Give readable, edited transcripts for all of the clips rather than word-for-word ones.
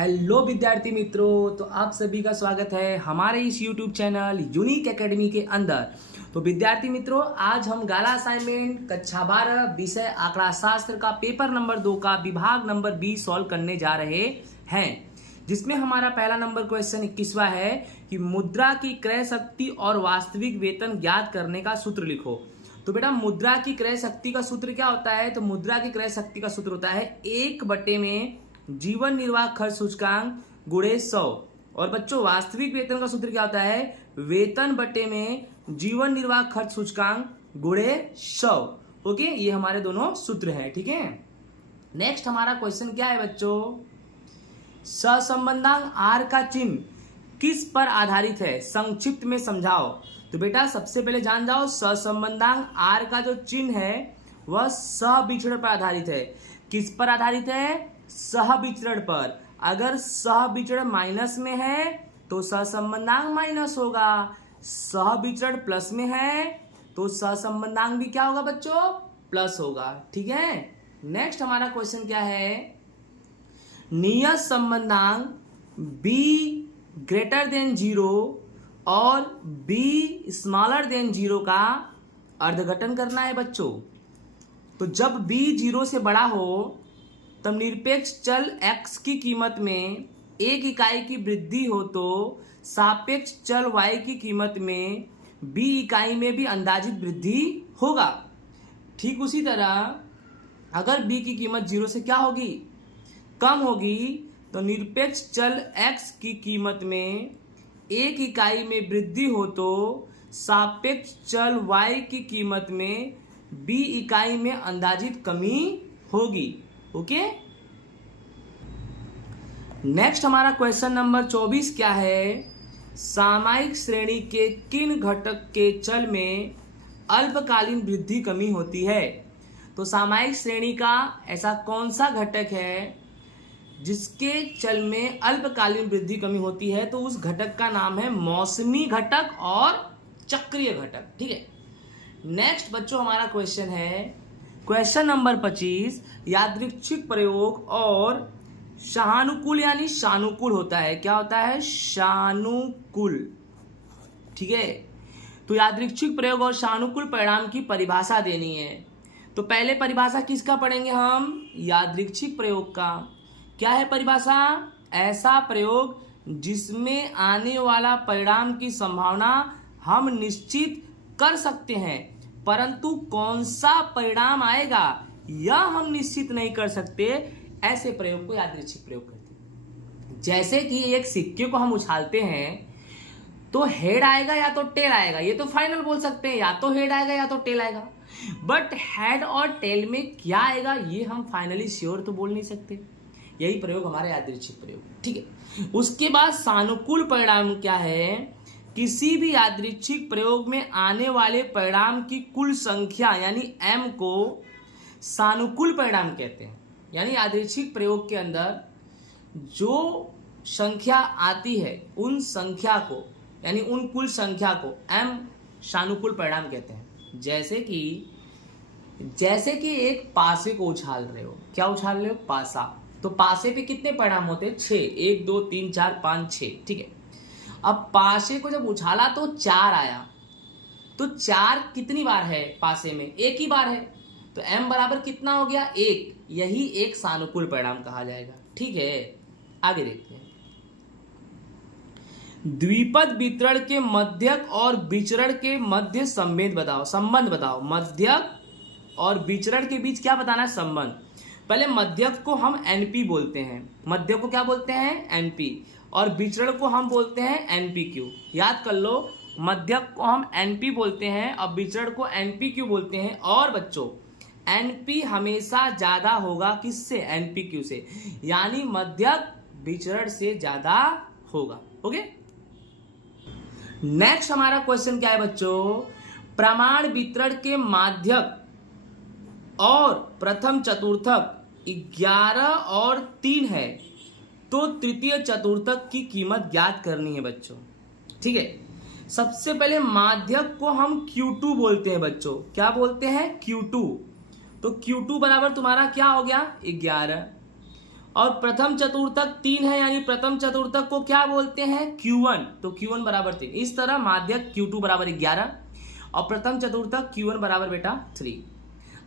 Hello विद्यार्थी मित्रों, तो आप सभी का स्वागत है हमारे इस YouTube चैनल यूनिक एकेडमी के अंदर। तो विद्यार्थी मित्रों, आज हम गाला असाइनमेंट कक्षा 12 विषय आंकड़ा शास्त्र का पेपर नंबर 2 का विभाग नंबर 20 सॉल्व करने जा रहे हैं, जिसमें हमारा पहला नंबर क्वेश्चन 21वां है कि मुद्रा की क्रय शक्ति और वास्तविक वेतन ज्ञात करने का सूत्र लिखो। तो बेटा, मुद्रा की क्रय शक्ति का सूत्र क्या होता है? तो मुद्रा की क्रय शक्ति का सूत्र होता है 1 में जीवन निर्वाह खर्च सूचकांक गुणे 100। और बच्चों, वास्तविक वेतन का सूत्र क्या होता है? वेतन बटे में जीवन निर्वाह खर्च सूचकांक गुणे 100। ओके, ये हमारे दोनों सूत्र हैं। ठीक है, नेक्स्ट हमारा क्वेश्चन क्या है बच्चों? सहसंबंधांक आर का चिन्ह किस पर आधारित है? संक्षिप्त में समझाओ। तो बेटा, सबसे पहले जान जाओ, सहसंबंधांक आर का जो चिन्ह है वह सहविचरण पर आधारित है। किस पर आधारित है? सहविचरण पर। अगर सहविचरण माइनस में है तो सहसंबंधांक माइनस होगा, सहविचरण प्लस में है तो सहसंबंधांक भी क्या होगा बच्चों? प्लस होगा। ठीक है, नेक्स्ट हमारा क्वेश्चन क्या है? नियत संबंधांक b ग्रेटर देन 0 और b स्मॉलर देन 0 का अर्धघटन करना है बच्चों। तो जब b 0 से बड़ा हो तब निरपेक्ष चल x की कीमत में 1 इकाई की वृद्धि हो तो सापेक्ष चल y की कीमत में b इकाई में भी अंदाजित वृद्धि होगा। ठीक उसी तरह अगर b की कीमत 0 से क्या होगी? कम होगी, तो निरपेक्ष चल x की कीमत में 1 इकाई में वृद्धि हो तो सापेक्ष चल y की कीमत में b इकाई में अंदाजित कमी होगी। ओके, नेक्स्ट हमारा क्वेश्चन नंबर 24 क्या है? सामयिक श्रेणी के किन घटक के चल में अल्पकालीन वृद्धि कमी होती है? तो सामयिक श्रेणी का ऐसा कौन सा घटक है जिसके चल में अल्पकालीन वृद्धि कमी होती है? तो उस घटक का नाम है मौसमी घटक और चक्रीय घटक। ठीक है, नेक्स्ट बच्चों हमारा क्वेश्चन है क्वेश्चन नंबर 25, यादृच्छिक प्रयोग और शानुकूल यानी शानुकूल होता है। क्या होता है? शानुकूल। ठीक है, तो यादृच्छिक प्रयोग और शानुकूल परिणाम की परिभाषा देनी है। तो पहले परिभाषा किसका पढ़ेंगे हम? यादृच्छिक प्रयोग का। क्या है परिभाषा? ऐसा प्रयोग जिसमें आने वाला परिणाम की संभावना हम निश्चित कर सकते हैं, परंतु कौन सा परिणाम आएगा यह हम निश्चित नहीं कर सकते, ऐसे प्रयोग को यादृच्छिक प्रयोग कहते हैं। जैसे कि एक सिक्के को हम उछालते हैं तो हेड आएगा या तो टेल आएगा, ये तो फाइनल बोल सकते हैं, या तो हेड आएगा या तो टेल आएगा। बट हेड और टेल में क्या आएगा ये हम फाइनली श्योर तो बोल नहीं सकते। यही प्रयोग हमारा यादृच्छिक प्रयोग। ठीक है, उसके बाद सानुकूल परिणाम क्या है? किसी भी यादृच्छिक प्रयोग में आने वाले परिणाम की कुल संख्या यानी m को सानुकूल परिणाम कहते हैं। यानी यादृच्छिक प्रयोग के अंदर जो संख्या आती है उन संख्या को यानी उन कुल संख्या को m सानुकूल परिणाम कहते हैं। जैसे कि एक पासे को उछाल रहे हो। क्या उछाल रहे हो? पासा। तो पासे पे कितने परिणाम होते हैं? 6। 1 2 3 4 5 6। ठीक है, अब पासे को जब उछाला तो 4 आया, तो 4 कितनी बार है पासे में? 1 ही बार है। तो m बराबर कितना हो गया? 1। यही एक सानुकूल परिणाम कहा जाएगा। ठीक है, आगे देखते हैं। द्विपद वितरण के मध्यक और विचरण के मध्य संबंध बताओ। मध्यक और विचरण के बीच क्या बताना है? संबंध। पहले मध्यक को हम NP बोलते हैं। मध्यक को क्या बोलते हैं? NP। और विचरण को हम बोलते हैं NPQ। याद कर लो, मध्यक को हम NP बोलते हैं और विचरण को NPQ बोलते हैं। और बच्चों, NP हमेशा ज्यादा होगा किससे? NPQ से, यानी मध्यक विचरण से ज्यादा होगा। ओके, नेक्स्ट हमारा क्वेश्चन क्या है बच्चों? प्रमाण वितरण के माध्यक और प्रथम चतुर्थक 11 और 3 है, तो तृतीय चतुर्थक की कीमत ज्ञात करनी है बच्चों। ठीक है, सबसे पहले माध्यक को हम Q2 बोलते हैं बच्चों। क्या बोलते हैं? Q2। तो Q2 बराबर तुम्हारा क्या हो गया? 11। और प्रथम चतुर्थक 3 है, यानी प्रथम चतुर्थक को क्या बोलते हैं, Q1, तो Q1 बराबर 3। इस तरह माध्यक Q2 बराबर 11 और प्रथम चतुर्थक Q1 बराबर बेटा 3।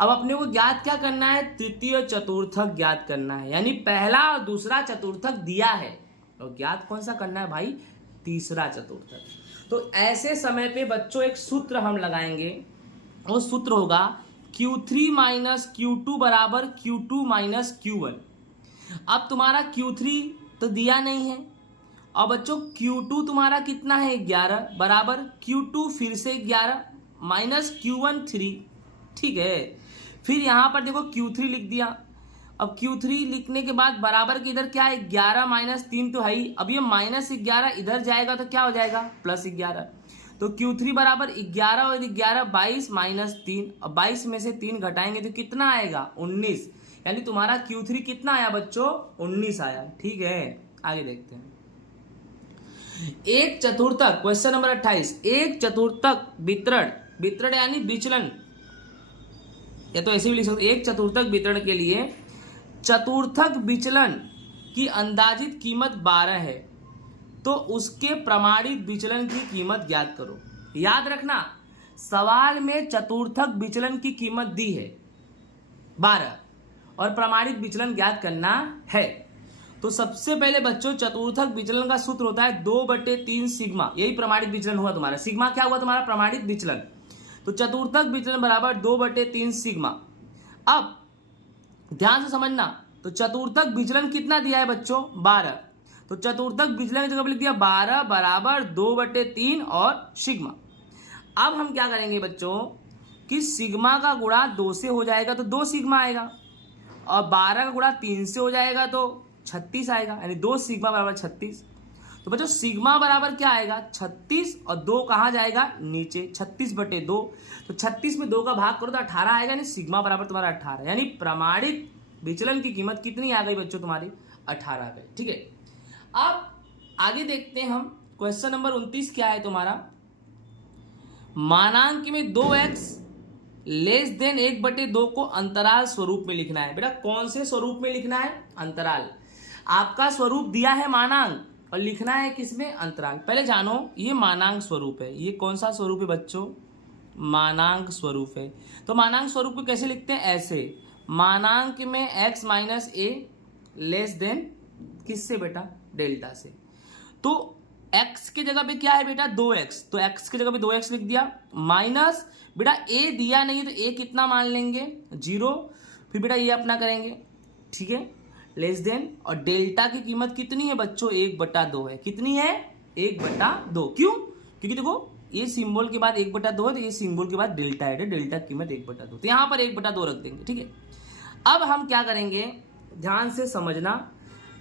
अब अपने को ज्ञात क्या करना है, तृतीय चतुर्थक ज्ञात करना है, यानी पहला और दूसरा चतुर्थक दिया है तो ज्ञात कौन सा करना है भाई, तीसरा चतुर्थक। तो ऐसे समय पे बच्चों एक सूत्र हम लगाएंगे, वो सूत्र होगा Q3 माइनस Q2 बराबर Q2 माइनस Q1। अब तुम्हारा Q3 तो दिया नहीं है और बच्चों Q2 तुम्हारा कितना है 11 बराबर Q2 फिर से 11 माइनस Q1 3, ठीक है। फिर यहां पर देखो Q3 लिख दिया। अब Q3 लिखने के बाद बराबर के इधर क्या है 11 माइनस 3 तो है ही, अब ये माइनस 11 इधर जाएगा तो क्या हो जाएगा प्लस 11, तो Q3 बराबर 11 और 11 22 माइनस 3, और 22 में से 3 घटाएंगे तो कितना आएगा 19, यानी तुम्हारा Q3 कितना आया बच्चों 19 आया, ठीक है। आगे देखते हैं, एक चतुर्थक, क्वेश्चन नंबर 28, एक चतुर्थक वितरण, वितरण यानी विचलन, या तो ऐसे भी लिख सकते, एक चतुर्थक वितरण के लिए चतुर्थक विचलन की अंदाजित कीमत 12 है तो उसके प्रमाणित विचलन की कीमत ज्ञात करो। याद रखना सवाल में चतुर्थक विचलन की कीमत दी है 12 और प्रमाणित विचलन ज्ञात करना है। तो सबसे पहले बच्चों चतुर्थक विचलन का सूत्र होता है 2/3 सिग्मा, यही प्रमाणित विचलन हुआ तुम्हारा। सिग्मा क्या हुआ तुम्हारा प्रमाणित विचलन, तो चतुर्थक विचलन बराबर 2/3 सिग्मा। अब ध्यान से समझना, तो चतुर्थक विचलन कितना दिया है बच्चों 12, तो चतुर्थक विचलन की जगह लिख दिया 12 बराबर 2/3 और सिग्मा। अब हम क्या करेंगे बच्चों कि सिग्मा का गुणा 2 से हो जाएगा तो 2 सिग्मा आएगा, और 12 का गुणा 3 से हो जाएगा तो 36 आएगा, यानी 2 सिग्मा बराबर 36। तो बच्चों सिग्मा बराबर क्या आएगा 36 और 2 कहाँ जाएगा नीचे, 36/2, तो 36 में 2 का भाग करो तो 18 आएगा, यानी सिग्मा बराबर तुम्हारा 18, यानी प्रमाणित विचलन की कीमत कितनी आ गई बच्चों तुम्हारी 18 आ गई, ठीक है। अब आगे देखते हैं हम, क्वेश्चन नंबर 29 क्या है तुम्हारा, मानांक में 2x लेस देन 1/2 को अंतराल स्वरूप में लिखना है। बेटा कौन से स्वरूप में लिखना है, अंतराल। आपका स्वरूप दिया है मानांक और लिखना है किसमें, अंतराल। पहले जानो ये मानांक स्वरूप है, ये कौन सा स्वरूप है बच्चों, मानांक स्वरूप है। तो मानांक स्वरूप को कैसे लिखते हैं, ऐसे, मानांक में x माइनस ए लेस देन किससे बेटा, डेल्टा से। तो x की जगह पे क्या है बेटा 2x, तो x की जगह पे 2x लिख दिया, माइनस बेटा a दिया नहीं तो a कितना मान लेंगे 0, फिर बेटा ये अपना करेंगे, ठीक है, लेस देन, और डेल्टा की कीमत कितनी है बच्चों 1/2 है, कितनी है 1/2, क्यों, क्योंकि देखो ये सिंबल के बाद 1/2 है तो ये सिंबल के बाद डेल्टा है, डेल्टा की कीमत 1/2, तो यहां पर 1/2 रख देंगे, ठीक है। अब हम क्या करेंगे ध्यान से समझना,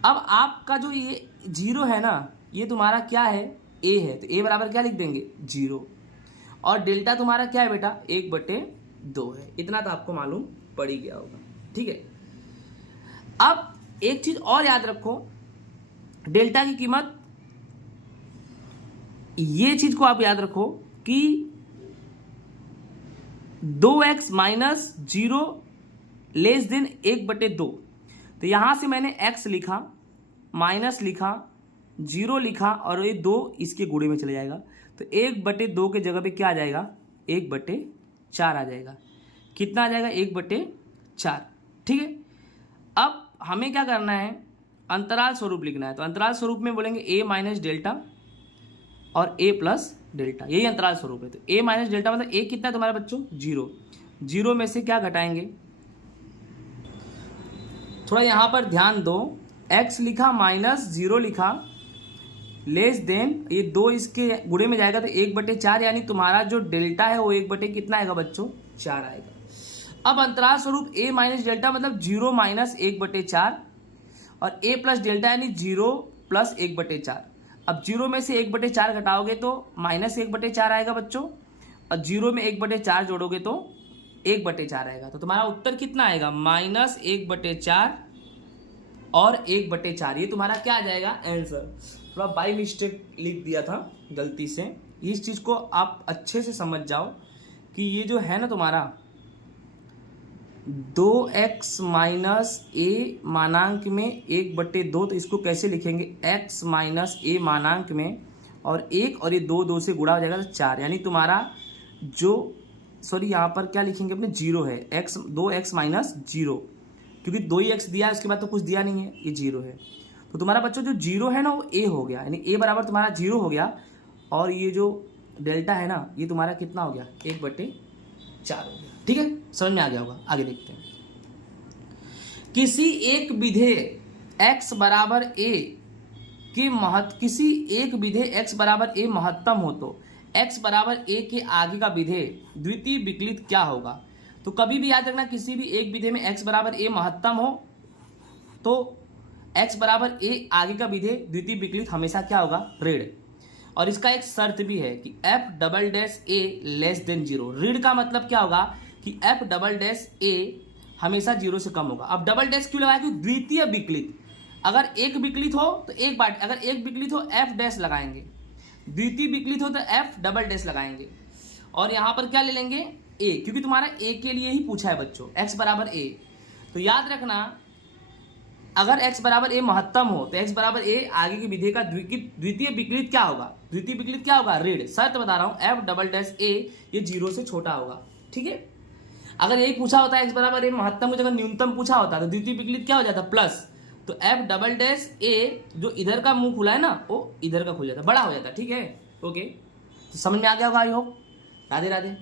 अब आपका जो ये 0 है ना, ये तुम्हारा क्या है a है, तो a बराबर क्या लिख देंगे 0, और डेल्टा तुम्हारा क्या है बेटा 1/2 है, इतना तो आपको मालूम पड़ ही गया होगा, ठीक है। अब एक चीज और याद रखो, डेल्टा की कीमत, ये चीज को आप याद रखो कि 2x माइनस 0 लेस देन 1/2, तो यहां से मैंने x लिखा, माइनस लिखा, 0 लिखा, और ये 2 इसके गुणे में चले जाएगा, तो 1/2 के जगह पे क्या आ जाएगा 1/4 आ जाएगा, कितना आ जाएगा 1/4, ठीक है। अब हमें क्या करना है, अंतराल स्वरूप लिखना है, तो अंतराल स्वरूप में बोलेंगे a माइनस डेल्टा और a प्लस डेल्टा, यही अंतराल स्वरूप है। तो a माइनस डेल्टा मतलब a कितना है तुम्हारे बच्चों 0, 0 में से क्या घटाएंगे, थोड़ा यहां पर ध्यान दो, x लिखा माइनस 0 लिखा, लेस देन, ये 2 इसके गुणे में जाएगा तो 1/4, यानी तुम्हारा जो डेल्टा है वो 1 कितना आएगा बच्चों 4 आएगा। अब अंतराल स्वरूप a माइनस डेल्टा मतलब 0 माइनस 1/4 और a प्लस डेल्टा यानी 0 प्लस 1/4। अब 0 में से 1/4 घटाओगे तो माइनस 1/4 आएगा बच्चों, और 0 में 1/4 जोड़ोगे तो 1/4 आएगा, तो तुम्हारा उत्तर कितना आएगा माइनस 1/4 और 1/4, ये तुम्हारा क्या आ जाएगा आंसर। थोड़ा बाई मिस्टेक लिख दिया था गलती से, इस चीज को आप अच्छे से समझ जाओ कि ये जो है ना तुम्हारा 2x माइनस ए मानांक में 1/2, तो इसको कैसे लिखेंगे, x माइनस ए मानांक में, और 1 और ये 2 से गुणा हो जाएगा तो 4, यानी तुम्हारा जो सॉरी यहाँ पर क्या लिखेंगे अपने, 0 है, x 2x माइनस 0, क्योंकि 2 ही x दिया है, उसके बाद तो कुछ दिया नहीं है, ये 0 है। तो तुम्हारा बच्चों जो 0 है ना वो a हो गया, यानी a बराबर तुम्हारा 0 हो गया, और ये जो डेल्टा है ना ये तुम्हारा कितना हो गया, 1/4 हो गया। ठीक है, समझ में आ गया होगा। आगे देखते हैं। किसी एक विधेय x बराबर a किसी एक विधेय x बराबर a महत्तम हो तो x बराबर a के आगे का विधेय द्वितीय विकलित क्या होगा। तो कभी भी याद रखना, किसी भी एक विधेय में x बराबर a महत्तम हो तो x बराबर a आगे का विधेय द्वितीय विकलित हमेशा क्या होगा, ऋण। और इसका एक शर्त भी है कि f double dash a less than 0। ऋण का मतलब क्या होगा कि f डबल डैश a हमेशा 0 से कम होगा। अब डबल डैश क्यों लगाया, क्योंकि द्वितीय विकलित, अगर एक विकलित हो तो एक बार, अगर एक विकलित हो f डैश लगाएंगे, द्वितीय विकलित हो तो f डबल डैश लगाएंगे, और यहां पर क्या ले लेंगे, a, क्योंकि तुम्हारा a के लिए ही पूछा है बच्चों, x बराबर a। तो याद रखना, अगर x बराबर a महत्तम हो तो x बराबर a आगे की विधेय का द्वितीय विकलित क्या होगा, द्वितीय विकलित क्या होगा, ऋण। शर्त बता रहा हूं, f डबल डैश a ये 0 से छोटा होगा। ठीक है, अगर यही पूछा होता है x बराबर a महत्तम की जगह न्यूनतम पूछा होता तो द्वितीय विकलित क्या हो जाता, प्लस, तो f डबल डैश a जो इधर का मुंह खुला है ना वो इधर का खुल जाता, बड़ा हो जाता। ठीक है, ओके, तो समझ में आ गया होगा, आई होप। राधे राधे।